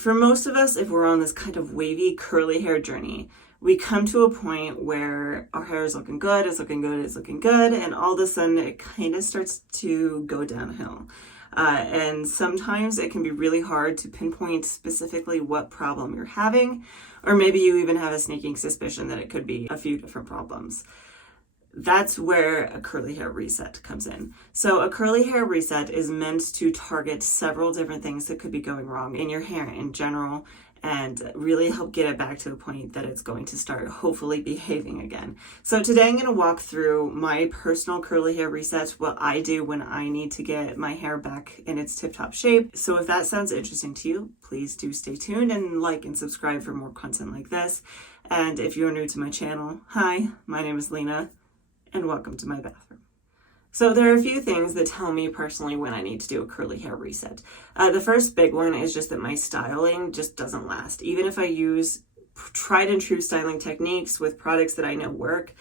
For most of us, if we're on this kind of wavy, curly hair journey, we come to a point where our hair is looking good, it's looking good, it's looking good, and all of a sudden it kind of starts to go downhill. And sometimes it can be really hard to pinpoint specifically what problem you're having, or maybe you even have a sneaking suspicion that it could be a few different problems. That's where a curly hair reset comes in. So a curly hair reset is meant to target several different things that could be going wrong in your hair in general, and really help get it back to a point that it's going to start hopefully behaving again. So today I'm going to walk through my personal curly hair resets, what I do when I need to get my hair back in its tip-top shape. So if that sounds interesting to you, please do stay tuned and like and subscribe for more content like this. And if you're new to my channel, hi, my name is Lena, and welcome to my bathroom. So there are a few things that tell me personally when I need to do a curly hair reset. The first big one is just that my styling just doesn't last. Even if I use tried and true styling techniques with products that I know work,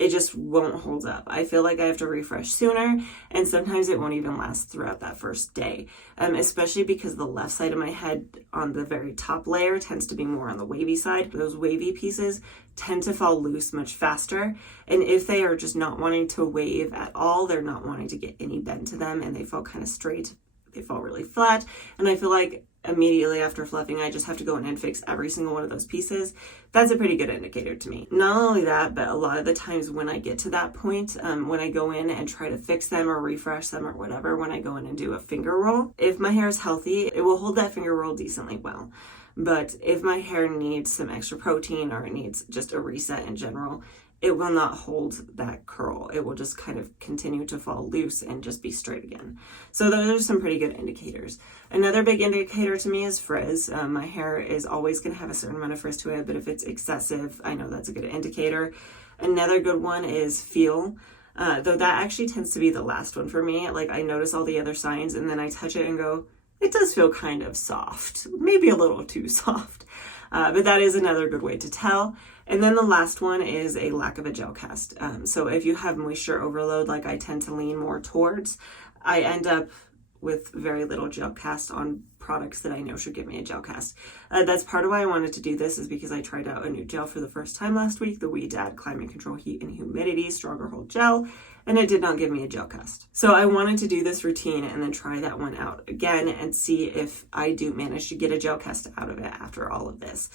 it just won't hold up. I feel like I have to refresh sooner, and sometimes it won't even last throughout that first day, especially because the left side of my head on the very top layer tends to be more on the wavy side. Those wavy pieces tend to fall loose much faster, and if they are just not wanting to wave at all, they're not wanting to get any bend to them, and they fall kind of straight, they fall really flat, and I feel like immediately after fluffing, I just have to go in and fix every single one of those pieces. That's a pretty good indicator to me. Not only that, but a lot of the times when I get to that point, when I go in and try to fix them or refresh them or whatever, when I go in and do a finger roll, if my hair is healthy, it will hold that finger roll decently well. But if my hair needs some extra protein or it needs just a reset in general, it will not hold that curl. It will just kind of continue to fall loose and just be straight again. So those are some pretty good indicators. Another big indicator to me is frizz. My hair is always going to have a certain amount of frizz to it, but if it's excessive, I know that's a good indicator. Another good one is feel. Though that actually tends to be the last one for me. Like, I notice all the other signs and then I touch it and go, it does feel kind of soft, maybe a little too soft. But that is another good way to tell. And then the last one is a lack of a gel cast. So if you have moisture overload, like I tend to lean more towards, I end up with very little gel cast on products that I know should give me a gel cast. That's part of why I wanted to do this, is because I tried out a new gel for the first time last week, the Dad Climate Control Heat and Humidity Stronger Hold Gel, and it did not give me a gel cast. So I wanted to do this routine and then try that one out again and see if I do manage to get a gel cast out of it after all of this.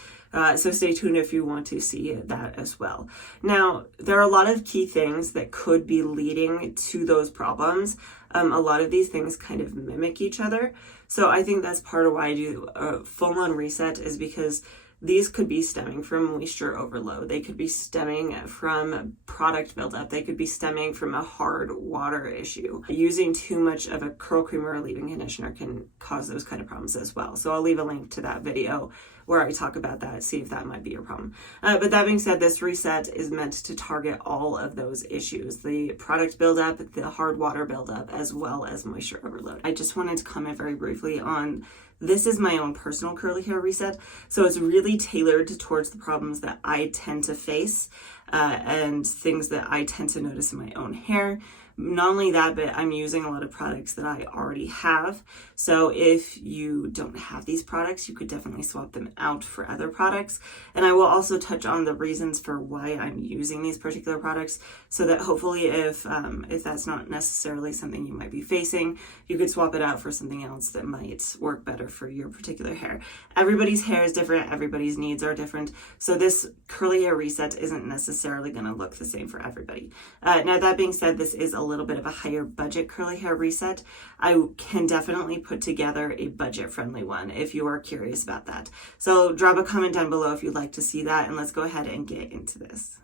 So stay tuned if you want to see that as well. Now, there are a lot of key things that could be leading to those problems. A lot of these things kind of mimic each other. So I think that's part of why I do a full-on reset, is because these could be stemming from moisture overload. They could be stemming from product buildup. They could be stemming from a hard water issue. Using too much of a curl cream or a leave-in conditioner can cause those kind of problems as well. So I'll leave a link to that video where I talk about that, see if that might be your problem. But that being said, this reset is meant to target all of those issues: the product buildup, the hard water buildup, as well as moisture overload. I just wanted to comment very briefly on this is my own personal curly hair reset, so it's really tailored towards the problems that I tend to face and things that I tend to notice in my own hair. Not only that, but I'm using a lot of products that I already have. So if you don't have these products, you could definitely swap them out for other products. And I will also touch on the reasons for why I'm using these particular products, so that hopefully if that's not necessarily something you might be facing, you could swap it out for something else that might work better for your particular hair. Everybody's hair is different. Everybody's needs are different. So this curly hair reset isn't necessarily going to look the same for everybody. Now, that being said, this is a little bit of a higher budget curly hair reset. I can definitely put together a budget friendly one if you are curious about that. So drop a comment down below if you'd like to see that, and let's go ahead and get into this.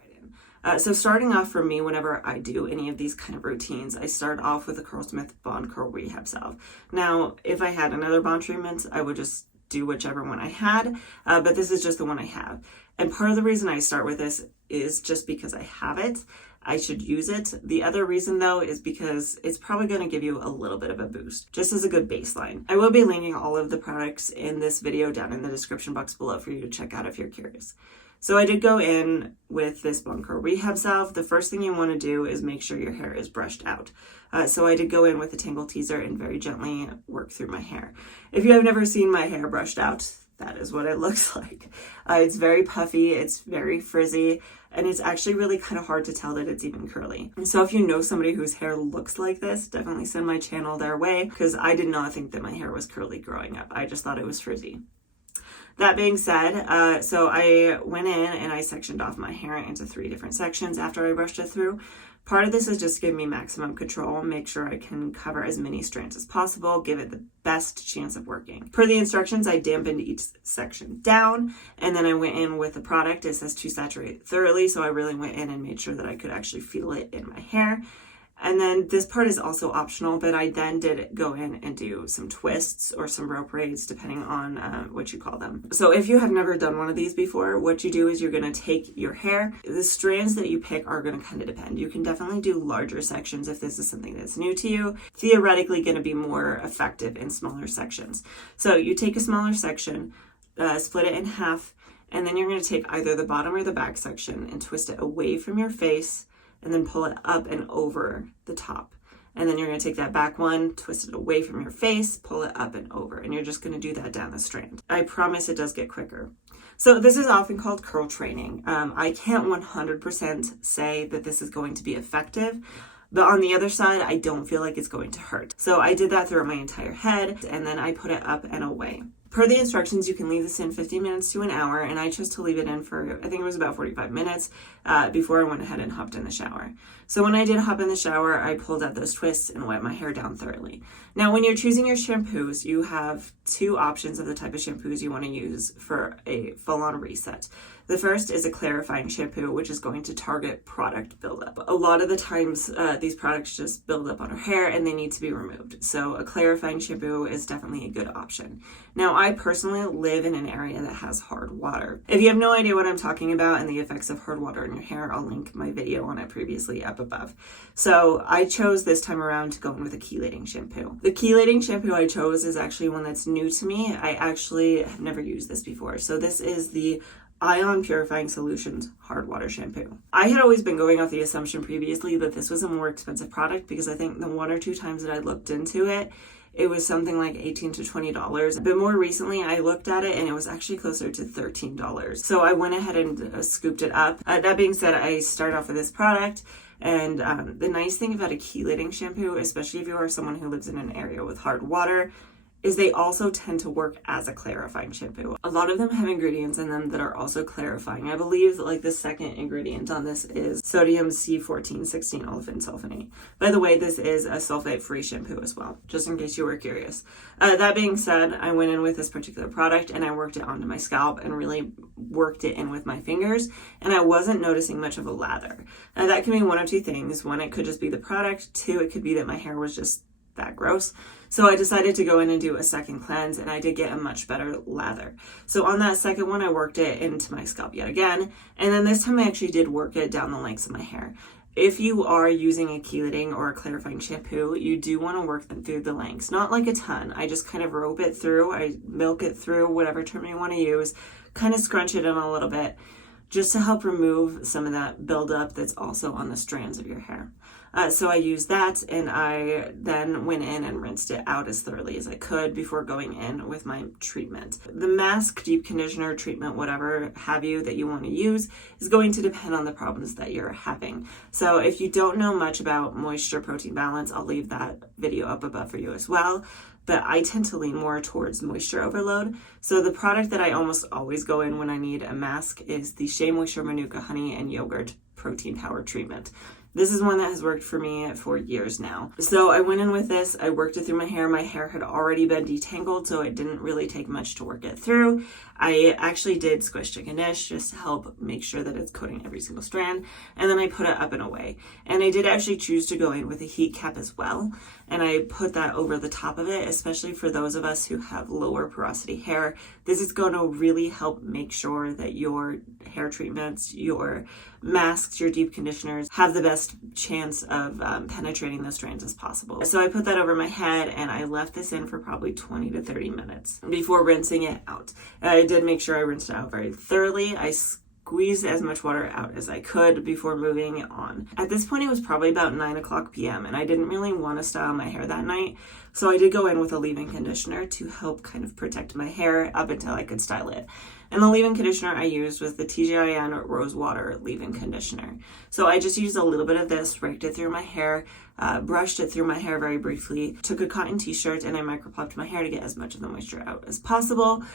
So starting off for me, whenever I do any of these kind of routines, I start off with the Curlsmith Bond Curl Rehab Salve. Now, if I had another bond treatment, I would just do whichever one I had, but this is just the one I have. And part of the reason I start with this is just because I have it. I should use it. The other reason though is because it's probably going to give you a little bit of a boost, just as a good baseline. I will be linking all of the products in this video down in the description box below for you to check out if you're curious. So I did go in with this Bond Curl Rehab Salve. The first thing you want to do is make sure your hair is brushed out. So I did go in with a tangle teaser and very gently work through my hair. If you have never seen my hair brushed out, that is what it looks like. It's very puffy, it's very frizzy, and it's actually really kind of hard to tell that it's even curly. And so if you know somebody whose hair looks like this, definitely send my channel their way, because I did not think that my hair was curly growing up. I just thought it was frizzy. That being said, so I went in and I sectioned off my hair into 3 different sections after I brushed it through. Part of this is just give me maximum control, make sure I can cover as many strands as possible, give it the best chance of working. Per the instructions, I dampened each section down, and then I went in with the product. It says to saturate thoroughly, so I really went in and made sure that I could actually feel it in my hair. And then this part is also optional, but I then did go in and do some twists or some rope braids, depending on what you call them. So if you have never done one of these before, what you do is you're going to take your hair. The strands that you pick are going to kind of depend. You can definitely do larger sections if this is something that's new to you. Theoretically going to be more effective in smaller sections. So you take a smaller section, split it in half, and then you're going to take either the bottom or the back section and twist it away from your face, and then pull it up and over the top. And then you're going to take that back one, twist it away from your face, pull it up and over. And you're just going to do that down the strand. I promise it does get quicker. So this is often called curl training. I can't 100% say that this is going to be effective, but on the other side, I don't feel like it's going to hurt. So I did that throughout my entire head, and then I put it up and away. Per the instructions, you can leave this in 15 minutes to an hour, and I chose to leave it in for, I think it was about 45 minutes before I went ahead and hopped in the shower. So when I did hop in the shower, I pulled out those twists and wet my hair down thoroughly. Now, when you're choosing your shampoos, you have 2 options of the type of shampoos you want to use for a full-on reset. The first is a clarifying shampoo, which is going to target product buildup. A lot of the times, these products just build up on our hair and they need to be removed. So a clarifying shampoo is definitely a good option. Now, I personally live in an area that has hard water. If you have no idea what I'm talking about and the effects of hard water in your hair, I'll link my video on it previously up above. So I chose this time around to go in with a chelating shampoo. The chelating shampoo I chose is actually one that's new to me. I actually have never used this before. So this is the Ion Purifying Solutions Hard Water Shampoo. I had always been going off the assumption previously that this was a more expensive product because I think the 1 or 2 times that I looked into it, it was something like $18 to $20. But more recently, I looked at it and it was actually closer to $13. So I went ahead and scooped it up. That being said, I start off with this product. And the nice thing about a chelating shampoo, especially if you are someone who lives in an area with hard water, is they also tend to work as a clarifying shampoo. A lot of them have ingredients in them that are also clarifying. I believe that like the second ingredient on this is sodium C1416 olefin sulfonate. By the way, this is a sulfate-free shampoo as well, just in case you were curious. That being said, I went in with this particular product and I worked it onto my scalp and really worked it in with my fingers, and I wasn't noticing much of a lather. Now that can be one of 2 things. One, it could just be the product. 2, it could be that my hair was just that gross. So I decided to go in and do a second cleanse, and I did get a much better lather. So on that second one, I worked it into my scalp yet again, and then this time I actually did work it down the lengths of my hair. If you are using a chelating or a clarifying shampoo, you do want to work them through the lengths. Not like a ton. I just kind of rope it through. I milk it through, whatever term you want to use. Kind of scrunch it in a little bit, just to help remove some of that buildup that's also on the strands of your hair. So I used that, and I then went in and rinsed it out as thoroughly as I could before going in with my treatment. The mask, deep conditioner, treatment, whatever have you that you want to use is going to depend on the problems that you're having. So if you don't know much about moisture protein balance, I'll leave that video up above for you as well. But I tend to lean more towards moisture overload. So the product that I almost always go in when I need a mask is the Shea Moisture Manuka Honey and Yogurt Protein Power Treatment. This is one that has worked for me for years now. So I went in with this, I worked it through my hair. My hair had already been detangled, so it didn't really take much to work it through. I actually did squish to condish just to help make sure that it's coating every single strand. And then I put it up and away. And I did actually choose to go in with a heat cap as well. And I put that over the top of it, especially for those of us who have lower porosity hair. This is going to really help make sure that your hair treatments, your masks, your deep conditioners have the best chance of penetrating those strands as possible. So I put that over my head and I left this in for probably 20 to 30 minutes before rinsing it out. I did make sure I rinsed it out very thoroughly. I squeezed as much water out as I could before moving on. At this point, it was probably about 9 o'clock p.m. and I didn't really want to style my hair that night. So I did go in with a leave-in conditioner to help kind of protect my hair up until I could style it. And the leave-in conditioner I used was the TGIN Rose Water leave-in conditioner. So I just used a little bit of this, raked it through my hair, brushed it through my hair very briefly, took a cotton t-shirt, and I microplucked my hair to get as much of the moisture out as possible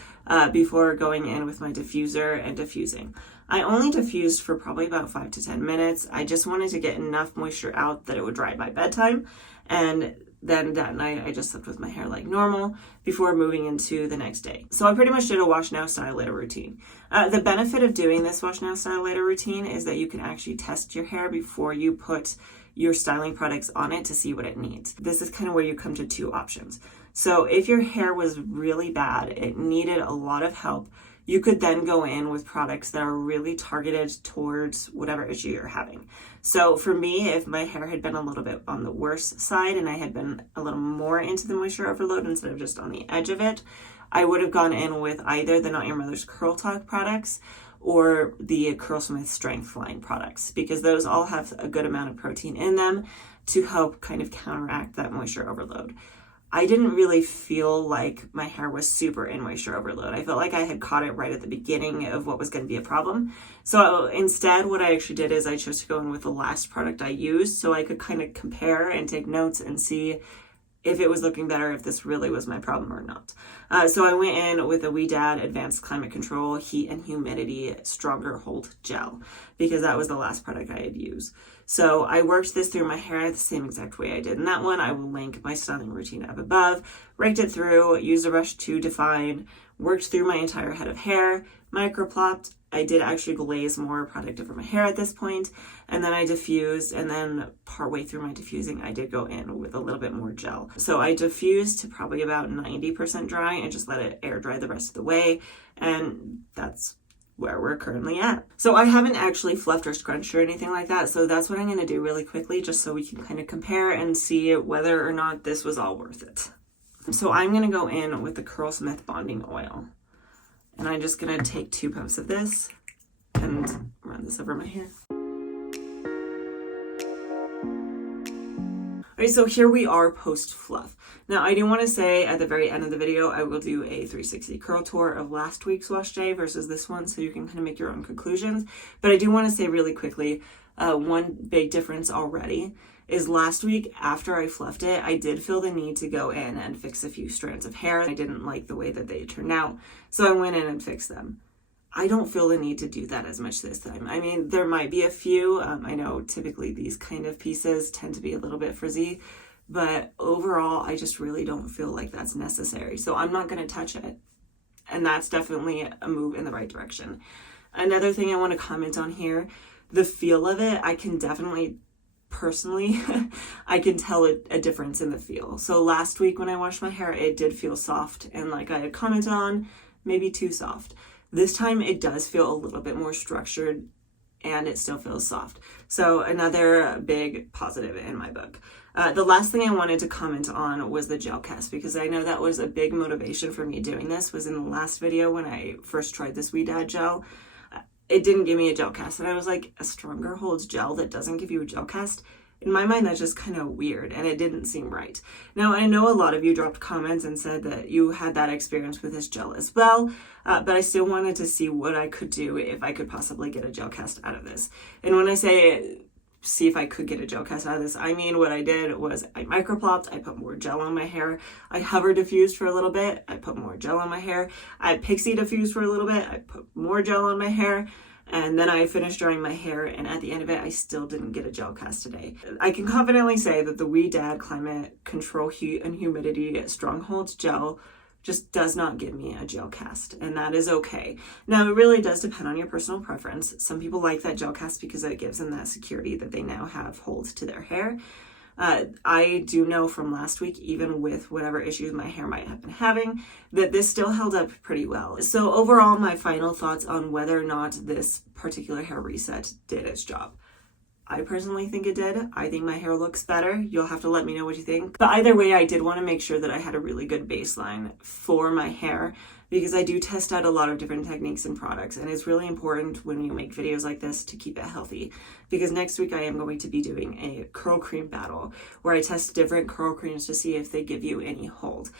before going in with my diffuser and diffusing. I only diffused for probably about 5 to 10 minutes. I just wanted to get enough moisture out that it would dry by bedtime. And then that night I just slept with my hair like normal before moving into the next day. So I pretty much did a wash now, style later routine. The benefit of doing this wash now, style later routine is that you can actually test your hair before you put your styling products on it to see what it needs. This is kind of where you come to two options. So if your hair was really bad, it needed a lot of help, you could then go in with products that are really targeted towards whatever issue you're having. So for me, if my hair had been a little bit on the worse side and I had been a little more into the moisture overload instead of just on the edge of it, I would have gone in with either the Not Your Mother's Curl Talk products or the Curlsmith Strength line products, because those all have a good amount of protein in them to help kind of counteract that moisture overload. I didn't really feel like my hair was super in moisture overload. I felt like I had caught it right at the beginning of what was going to be a problem. So instead, what I actually did is I chose to go in with the last product I used so I could kind of compare and take notes and see if it was looking better, if this really was my problem or not. So I went in with a Wavy Advanced Climate Control Heat and Humidity Stronger Hold Gel, because that was the last product I had used. So I worked this through my hair the same exact way I did in that one. I will link my styling routine up above. Raked it through, used a brush to define, worked through my entire head of hair, microplopped. I did actually glaze more product over my hair at this point, and then I diffused, and then partway through my diffusing, I did go in with a little bit more gel. So I diffused to probably about 90% dry and just let it air dry the rest of the way, and that's where we're currently at. So I haven't actually fluffed or scrunched or anything like that, so that's what I'm going to do really quickly just so we can kind of compare and see whether or not this was all worth it. So I'm going to go in with the Curlsmith Bonding Oil, and I'm just going to take 2 pumps of this and run this over my hair. Alright, so here we are post fluff. Now I do want to say at the very end of the video, I will do a 360 curl tour of last week's wash day versus this one, so you can kind of make your own conclusions. But I do want to say really quickly, one big difference already is last week after I fluffed it, I did feel the need to go in and fix a few strands of hair. I didn't like the way that they turned out, so I went in and fixed them. I don't feel the need to do that as much this time. I mean, there might be a few. I know typically these kind of pieces tend to be a little bit frizzy, but overall, I just really don't feel like that's necessary. So I'm not going to touch it. And that's definitely a move in the right direction. Another thing I want to comment on here, the feel of it, I can definitely, personally, I can tell a difference in the feel. So last week when I washed my hair, it did feel soft. And like I had commented on, maybe too soft. This time it does feel a little bit more structured and it still feels soft. So another big positive in my book. The last thing I wanted to comment on was the gel cast, because I know that was a big motivation for me doing this, was in the last video when I first tried this Wavy gel. It didn't give me a gel cast, and I was like, a stronger holds gel that doesn't give you a gel cast? In my mind, that's just kind of weird, and it didn't seem right. Now, I know a lot of you dropped comments and said that you had that experience with this gel as well, but I still wanted to see what I could do if I could possibly get a gel cast out of this. And when I say see if I could get a gel cast out of this, I mean what I did was I microplopped, I put more gel on my hair, I hover diffused for a little bit, I put more gel on my hair, I pixie diffused for a little bit, I put more gel on my hair, and then I finished drying my hair, and at the end of it, I still didn't get a gel cast today. I can confidently say that the Wavy Climate Control Heat and Humidity Strongholds Gel just does not give me a gel cast, and that is okay. Now, it really does depend on your personal preference. Some people like that gel cast because it gives them that security that they now have hold to their hair. I do know from last week, even with whatever issues my hair might have been having, that this still held up pretty well. So overall, my final thoughts on whether or not this particular hair reset did its job. I personally think it did. I think my hair looks better. You'll have to let me know what you think. But either way, I did want to make sure that I had a really good baseline for my hair because I do test out a lot of different techniques and products, and it's really important when you make videos like this to keep it healthy, because next week I am going to be doing a curl cream battle where I test different curl creams to see if they give you any hold.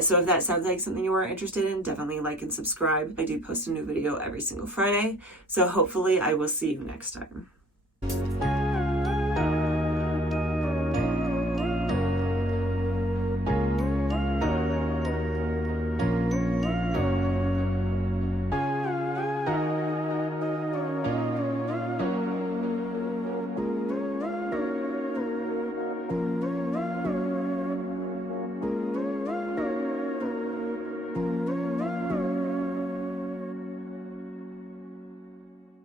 So if that sounds like something you are interested in, definitely like and subscribe. I do post a new video every single Friday, so hopefully I will see you next time.